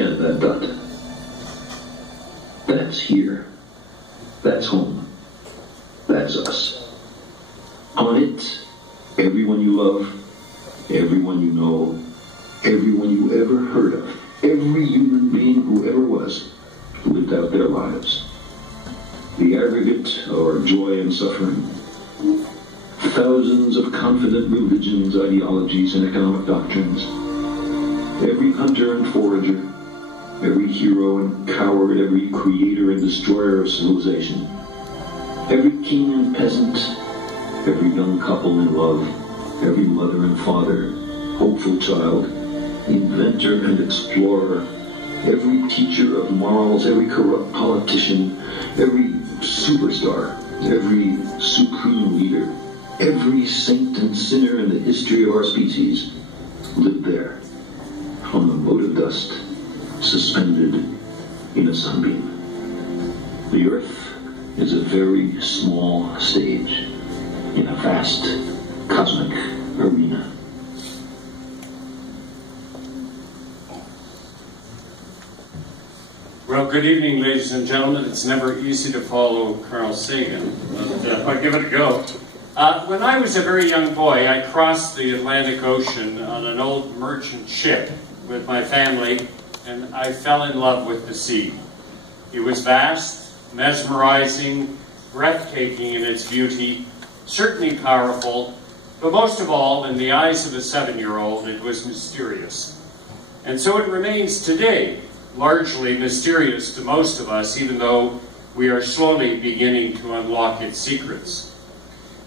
again, that dot. That's here. That's home. That's us. On it, everyone you love, everyone you know, everyone you ever heard of, every human being who ever was, lived out their lives. The aggregate of our joy and suffering. Thousands of confident religions, ideologies, and economic doctrines. Every hunter and forager, every hero and coward, every creator and destroyer of civilization. Every king and peasant, every young couple in love, every mother and father, hopeful child, inventor and explorer, every teacher of morals, every corrupt politician, every superstar, every supreme leader, every saint and sinner in the history of our species lived there, on a mote of dust, suspended in a sunbeam. The Earth is a very small stage in a vast cosmic arena. Well, good evening, ladies and gentlemen. It's never easy to follow Carl Sagan, but I'll give it a go. When I was a very young boy, I crossed the Atlantic Ocean on an old merchant ship with my family, and I fell in love with the sea. It was vast, mesmerizing, breathtaking in its beauty, certainly powerful, but most of all, in the eyes of a 7-year-old, it was mysterious. And so it remains today, largely mysterious to most of us, even though we are slowly beginning to unlock its secrets.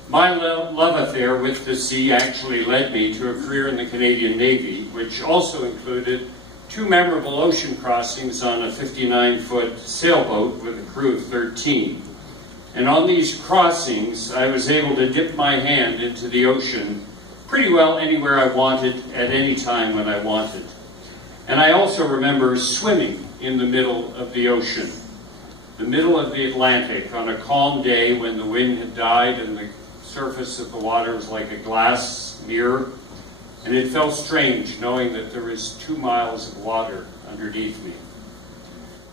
My love affair with the sea actually led me to a career in the Canadian Navy, which also included 2 memorable ocean crossings on a 59-foot sailboat with a crew of 13. And on these crossings, I was able to dip my hand into the ocean pretty well anywhere I wanted, at any time when I wanted. And I also remember swimming in the middle of the ocean, the middle of the Atlantic, on a calm day when the wind had died and the surface of the water was like a glass mirror. And it felt strange knowing that there was 2 miles of water underneath me.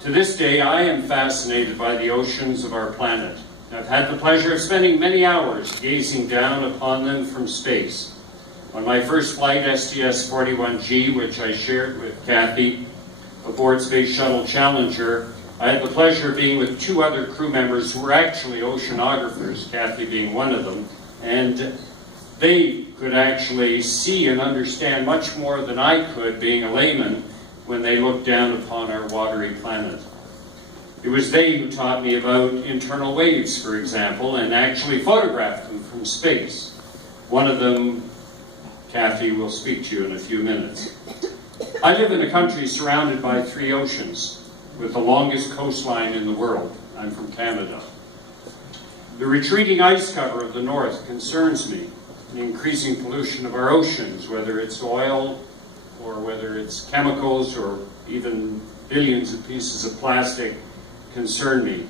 To this day, I am fascinated by the oceans of our planet. I've had the pleasure of spending many hours gazing down upon them from space. On my first flight, STS-41G, which I shared with Kathy aboard Space Shuttle Challenger, I had the pleasure of being with 2 other crew members who were actually oceanographers, Kathy being one of them, and they could actually see and understand much more than I could, being a layman, when they looked down upon our watery planet. It was they who taught me about internal waves, for example, and actually photographed them from space. One of them, Kathy, will speak to you in a few minutes. I live in a country surrounded by 3 oceans, with the longest coastline in the world. I'm from Canada. The retreating ice cover of the north concerns me. The increasing pollution of our oceans, whether it's oil or whether it's chemicals or even billions of pieces of plastic, concern me.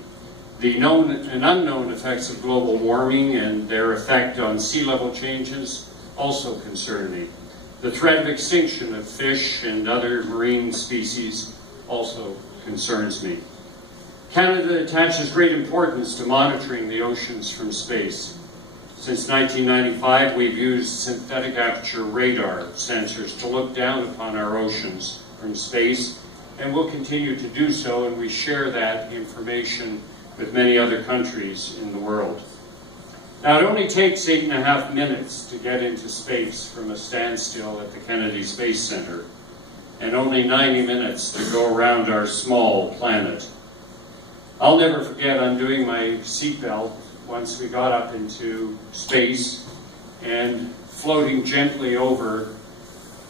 The known and unknown effects of global warming and their effect on sea level changes also concern me. The threat of extinction of fish and other marine species also concerns me. Canada attaches great importance to monitoring the oceans from space. Since 1995, we've used synthetic aperture radar sensors to look down upon our oceans from space, and we'll continue to do so, and we share that information with many other countries in the world. Now, it only takes 8.5 minutes to get into space from a standstill at the Kennedy Space Center, and only 90 minutes to go around our small planet. I'll never forget undoing my seatbelt once we got up into space and floating gently over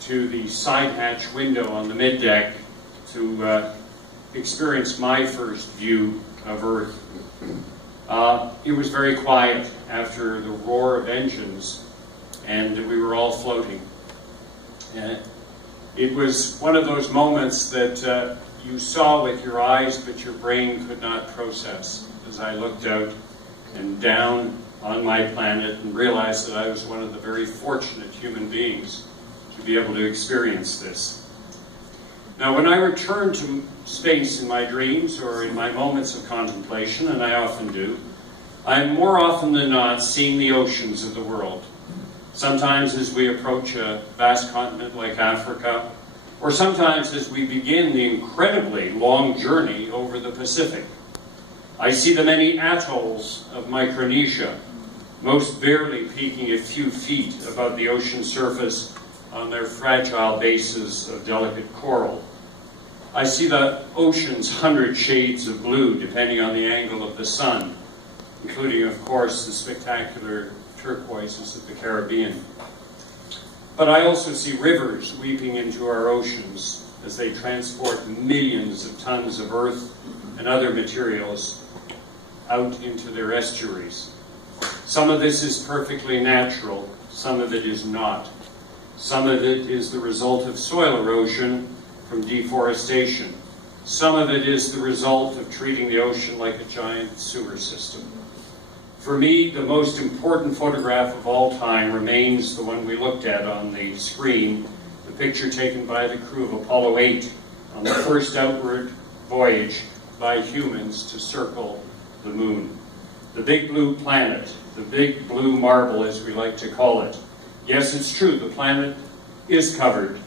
to the side hatch window on the middeck to experience my first view of Earth. It was very quiet after the roar of engines, and we were all floating. And it was one of those moments that you saw with your eyes, but your brain could not process, as I looked out and down on my planet and realized that I was one of the very fortunate human beings to be able to experience this. Now, when I return to space in my dreams or in my moments of contemplation, and I often do, I'm more often than not seeing the oceans of the world. Sometimes as we approach a vast continent like Africa, or sometimes as we begin the incredibly long journey over the Pacific. I see the many atolls of Micronesia, most barely peaking a few feet above the ocean surface on their fragile bases of delicate coral. I see the ocean's 100 shades of blue, depending on the angle of the sun, including, of course, the spectacular turquoises of the Caribbean. But I also see rivers weeping into our oceans as they transport millions of tons of earth and other materials out into their estuaries. Some of this is perfectly natural, some of it is not. Some of it is the result of soil erosion from deforestation. Some of it is the result of treating the ocean like a giant sewer system. For me, the most important photograph of all time remains the one we looked at on the screen, the picture taken by the crew of Apollo 8 on the first outward voyage by humans to circle the moon. The big blue planet, the big blue marble as we like to call it. Yes, it's true, the planet is covered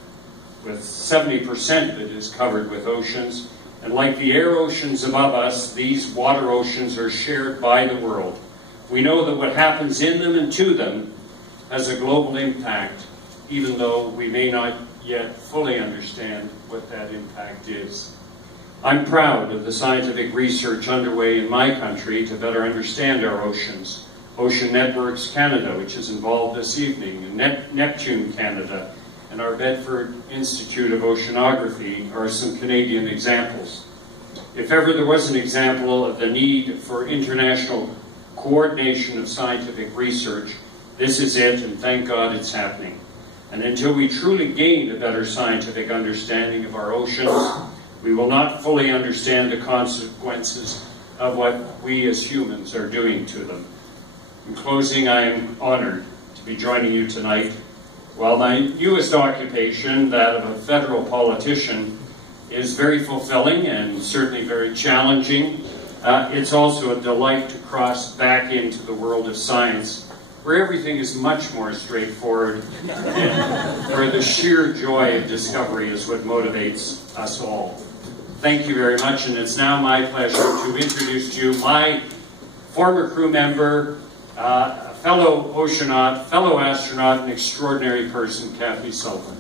with 70% of it is covered with oceans, and like the air oceans above us, these water oceans are shared by the world. We know that what happens in them and to them has a global impact, even though we may not yet fully understand what that impact is. I'm proud of the scientific research underway in my country to better understand our oceans. Ocean Networks Canada, which is involved this evening, Neptune Canada, and our Bedford Institute of Oceanography are some Canadian examples. If ever there was an example of the need for international coordination of scientific research, this is it, and thank God it's happening. And until we truly gain a better scientific understanding of our oceans, we will not fully understand the consequences of what we as humans are doing to them. In closing, I am honored to be joining you tonight. While my newest occupation, that of a federal politician, is very fulfilling and certainly very challenging, it's also a delight to cross back into the world of science, where everything is much more straightforward and where the sheer joy of discovery is what motivates us all. Thank you very much, and it's now my pleasure to introduce to you my former crew member, fellow oceanaut, fellow astronaut, and extraordinary person, Kathy Sullivan.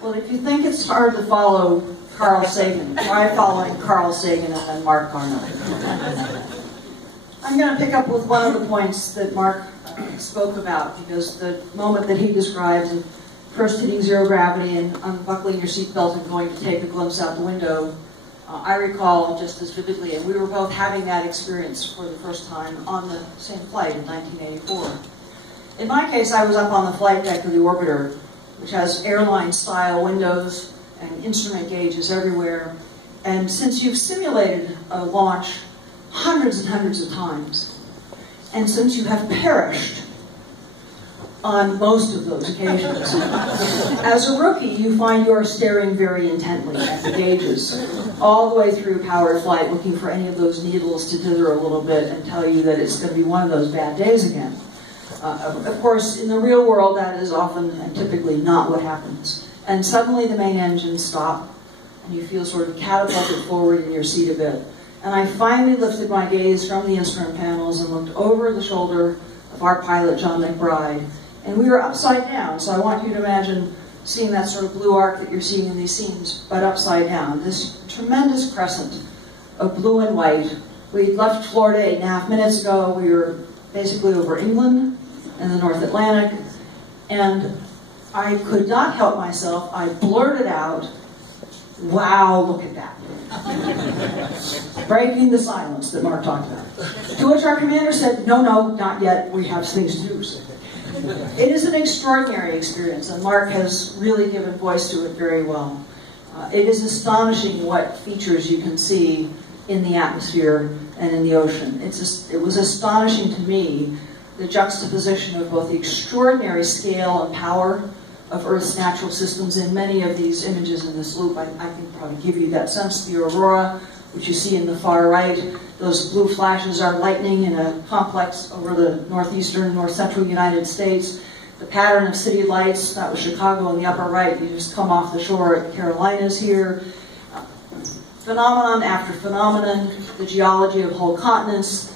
Well, if you think it's hard to follow Carl Sagan, try following Carl Sagan and then Mark Garneau. I'm going to pick up with one of the points that Mark spoke about, because the moment that he described, and first hitting zero gravity and unbuckling your seatbelt and going to take a glimpse out the window, I recall just as vividly, and we were both having that experience for the first time on the same flight in 1984. In my case, I was up on the flight deck of the orbiter, which has airline-style windows and instrument gauges everywhere. And since you've simulated a launch hundreds and hundreds of times, and since you have perished on most of those occasions, as a rookie, you find you're staring very intently at the gauges, all the way through powered flight, looking for any of those needles to dither a little bit and tell you that it's going to be one of those bad days again. Of course, in the real world, that is often and typically not what happens. And suddenly the main engines stop, and you feel sort of catapulted forward in your seat a bit. And I finally lifted my gaze from the instrument panels and looked over the shoulder of our pilot, John McBride, and we were upside down. So I want you to imagine seeing that sort of blue arc that you're seeing in these scenes, but upside down. This tremendous crescent of blue and white. We left Florida 8.5 minutes ago. We were basically over England and the North Atlantic, and I could not help myself. I blurted out, "Wow, look at that." Breaking the silence that Mark talked about. To which our commander said, "No, not yet. We have things to do." It is an extraordinary experience, and Mark has really given voice to it very well. It is astonishing what features you can see in the atmosphere and in the ocean. It was astonishing to me the juxtaposition of both the extraordinary scale and power of Earth's natural systems in many of these images in this loop. I can probably give you that sense. The aurora, which you see in the far right, those blue flashes are lightning in a complex over the northeastern, north-central United States. The pattern of city lights, that was Chicago in the upper right. You just come off the shore at the Carolinas here. Phenomenon after phenomenon, the geology of whole continents,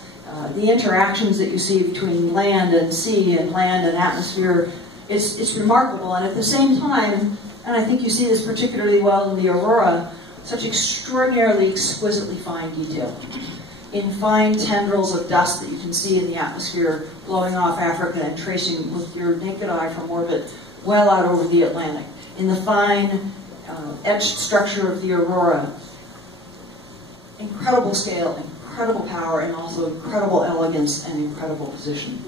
the interactions that you see between land and sea and land and atmosphere, it's remarkable. And at the same time, and I think you see this particularly well in the aurora, such extraordinarily exquisitely fine detail. In fine tendrils of dust that you can see in the atmosphere blowing off Africa and tracing with your naked eye from orbit well out over the Atlantic. In the fine etched structure of the aurora. Incredible scale, incredible power, and also incredible elegance and incredible precision.